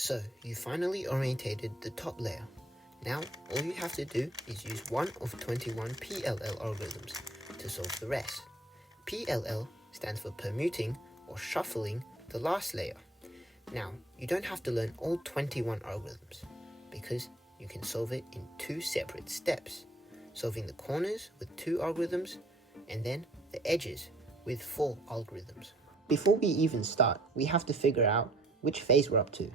So you finally orientated the top layer. Now all you have to do is use one of 21 PLL algorithms to solve the rest. PLL stands for permuting or shuffling the last layer. Now you don't have to learn all 21 algorithms because you can solve it in 2 separate steps, solving the corners with 2 algorithms and then the edges with 4 algorithms. Before we even start, we have to figure out which phase we're up to.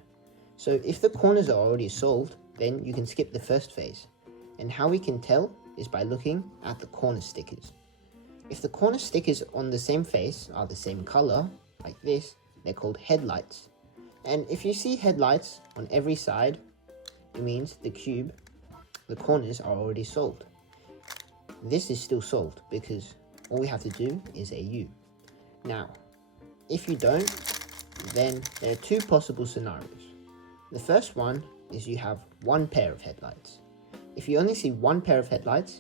So if the corners are already solved, then you can skip the first phase. And how we can tell is by looking at the corner stickers. If the corner stickers on the same face are the same color, like this, they're called headlights. And if you see headlights on every side, it means the cube, the corners are already solved. This is still solved because all we have to do is a U. Now, if you don't, then there are 2 possible scenarios. The first one is you have 1 pair of headlights. If you only see 1 pair of headlights,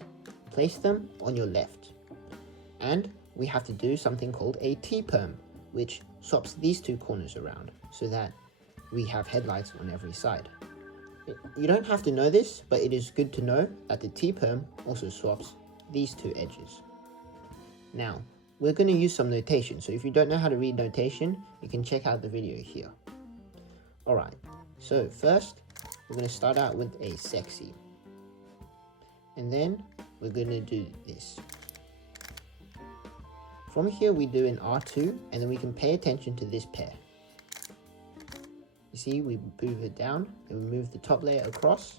place them on your left. And we have to do something called a T-perm, which swaps these 2 corners around so that we have headlights on every side. You don't have to know this, but it is good to know that the T-perm also swaps these 2 edges. Now, we're going to use some notation, so if you don't know how to read notation, you can check out the video here. Alright, so first, we're going to start out with a sexy. And then, we're going to do this. From here, we do an R2, and then we can pay attention to this pair. You see, we move it down, and we move the top layer across,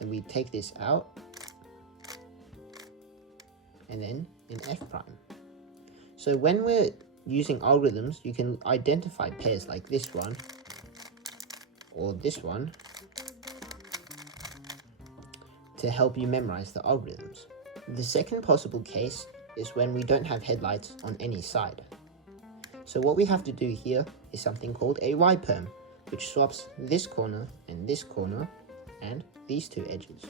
and we take this out, and then an F prime. So when we're using algorithms, you can identify pairs like this one, or this one, to help you memorize the algorithms. The second possible case is when we don't have headlights on any side. So what we have to do here is something called a Y-perm, which swaps this corner and these 2 edges.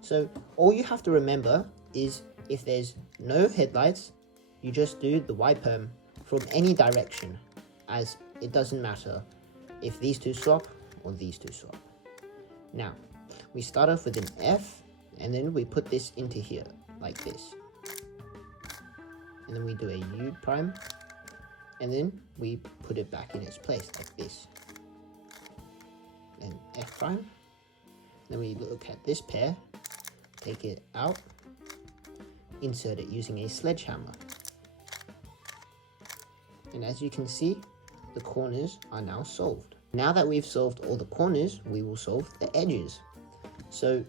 So all you have to remember is if there's no headlights, you just do the Y-perm from any direction, as it doesn't matter if these 2 swap or these 2 swap. Now, we start off with an F, and then we put this into here, like this. And then we do a U prime, and then we put it back in its place, like this. And F prime. Then we look at this pair, take it out, insert it using a sledgehammer. And as you can see, the corners are now solved. Now that we've solved all the corners, we will solve the edges. So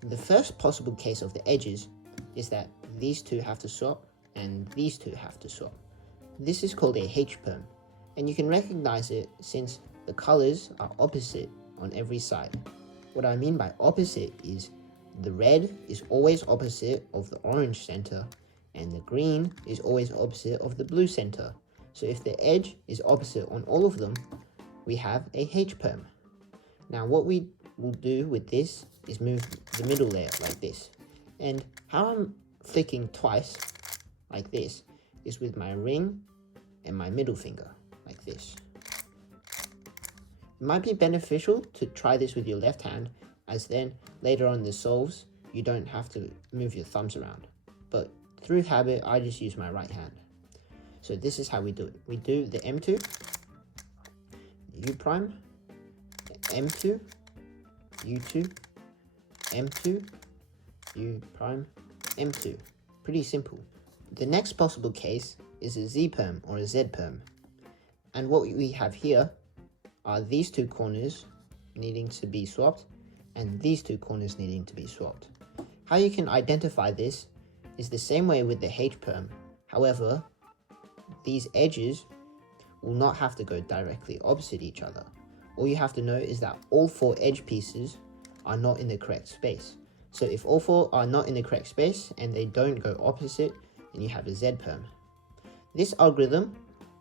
the first possible case of the edges is that these 2 have to swap and these 2 have to swap. This is called a H-perm, and you can recognize it since the colors are opposite on every side. What I mean by opposite is the red is always opposite of the orange center, and the green is always opposite of the blue center. So if the edge is opposite on all of them, we have a H-perm. Now what we will do with this is move the middle layer like this. And how I'm flicking twice, like this, is with my ring and my middle finger, like this. It might be beneficial to try this with your left hand, as then later on in the solves, you don't have to move your thumbs around. But through habit, I just use my right hand. So this is how we do it. We do the M2, U prime, M2, U2, M2, U prime, M2. Pretty simple. The next possible case is a Z-perm or a Z-perm. And what we have here are these 2 corners needing to be swapped and these 2 corners needing to be swapped. How you can identify this is the same way with the H-perm. However, these edges will not have to go directly opposite each other. All you have to know is that all 4 edge pieces are not in the correct space. So if all 4 are not in the correct space and they don't go opposite, then you have a Z-perm. This algorithm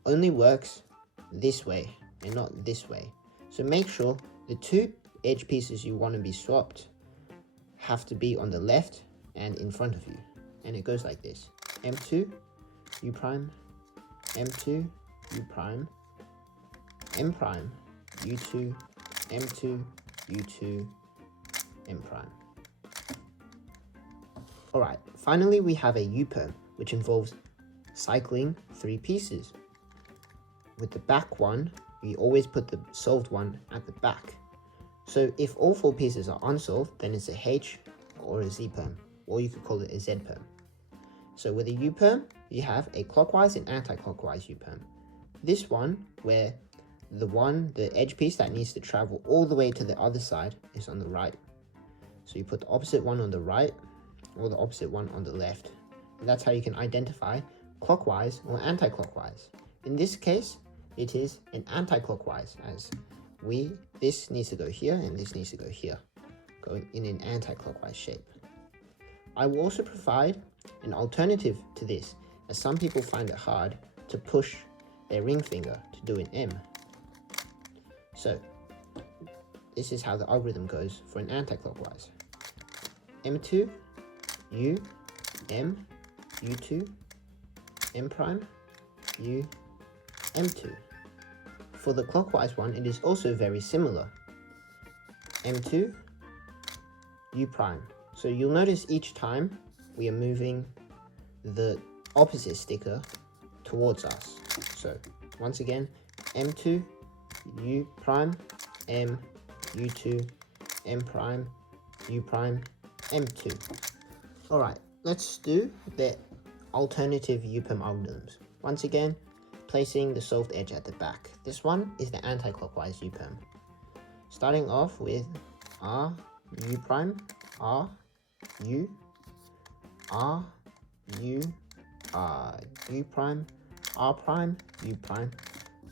only works this way and not this way. So make sure the 2 edge pieces you want to be swapped have to be on the left and in front of you. And it goes like this. M2, U prime, M2, U prime, M prime, U2, M2, U2, M prime. Alright, finally we have a U-perm, which involves cycling 3 pieces. With the back one, we always put the solved one at the back. So if all 4 pieces are unsolved, then it's a H or a Z perm, or you could call it a Z perm. So with a U perm, you have a clockwise and anti-clockwise U perm. This one, where the edge piece that needs to travel all the way to the other side is on the right. So you put the opposite one on the right or the opposite one on the left. And that's how you can identify clockwise or anti-clockwise. In this case, it is an anti-clockwise, as this needs to go here and this needs to go here, going in an anti-clockwise shape. I will also provide an alternative to this, as some people find it hard to push their ring finger to do an M. So this is how the algorithm goes for an anti-clockwise. M2, U, M, U2, M prime, U, M2. For the clockwise one, it is also very similar. M2, U prime. So you'll notice each time we are moving the opposite sticker towards us. So once again, M2, U prime, M, U2, M prime, U prime, M2. Alright, let's do the alternative U-perm algorithms. Once again, placing the solved edge at the back. This one is the anti-clockwise U-perm. Starting off with R, U prime, R, U, R, U, R, U prime, R prime, U prime,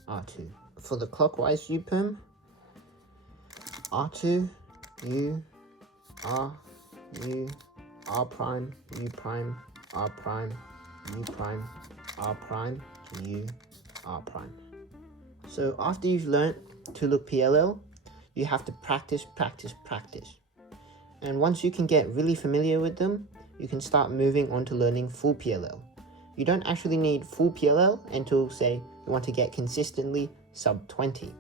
R2. For the clockwise U-perm, R2, U, R, U, R prime, U prime, R prime, U prime, R prime, U, R prime. So after you've learnt to look PLL, you have to practice. And once you can get really familiar with them, you can start moving on to learning full PLL. You don't actually need full PLL until, say, you want to get consistently sub 20.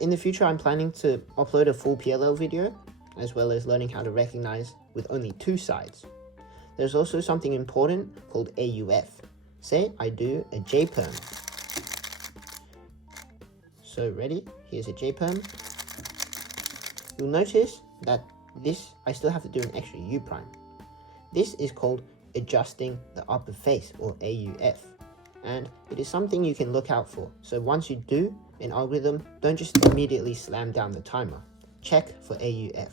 In the future, I'm planning to upload a full PLL video, as well as learning how to recognize with only 2 sides. There's also something important called AUF. Say I do a J perm. So ready? Here's a J perm. You'll notice that I still have to do an extra U prime. This is called adjusting the upper face, or AUF. And it is something you can look out for. So once you do an algorithm, don't just immediately slam down the timer. Check for AUF.